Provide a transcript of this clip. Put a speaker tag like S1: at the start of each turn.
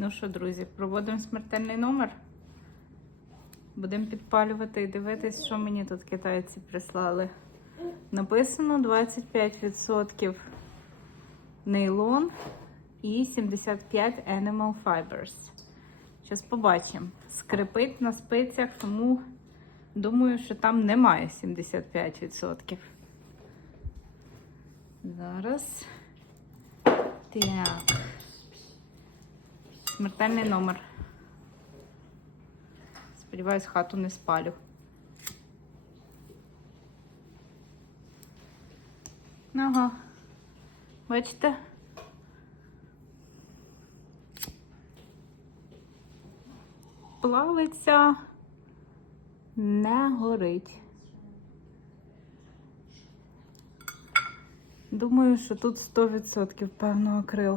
S1: Ну що, друзі, проводимо смертельний номер. Будемо підпалювати і дивитись, що мені тут китайці прислали. Написано 25% нейлон і 75 animal fibers. Зараз побачимо. Скрипить на спицях, тому думаю, що там немає 75%. Зараз. Так. Смертельний номер. Сподіваюсь, хату не спалю. Ага. Бачите? Плавиться, не горить. Думаю, що тут 100% певно акрил.